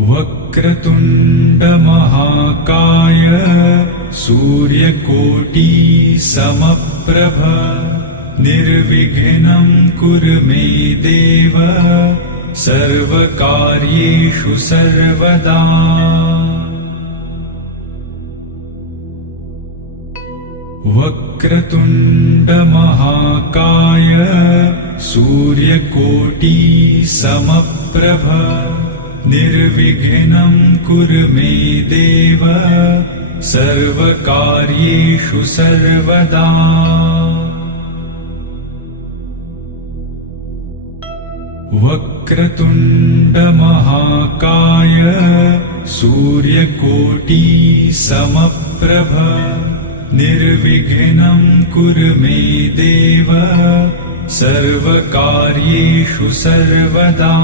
वक्रतुण्ड महाकाय सूर्यकोटि समप्रभ निर्विघ्नं कुरु मे देव सर्वकार्येषु सर्वदा। वक्रतुण्ड महाकाय सूर्यकोटि समप्रभ निर्विघ्नं कुरु मे देव सर्वकार्येषु सर्वदा। वक्रतुण्ड महाकाय सूर्यकोटि समप्रभ निर्विघ्नं कुरु मे देव सर्वकार्येषु सर्वदा।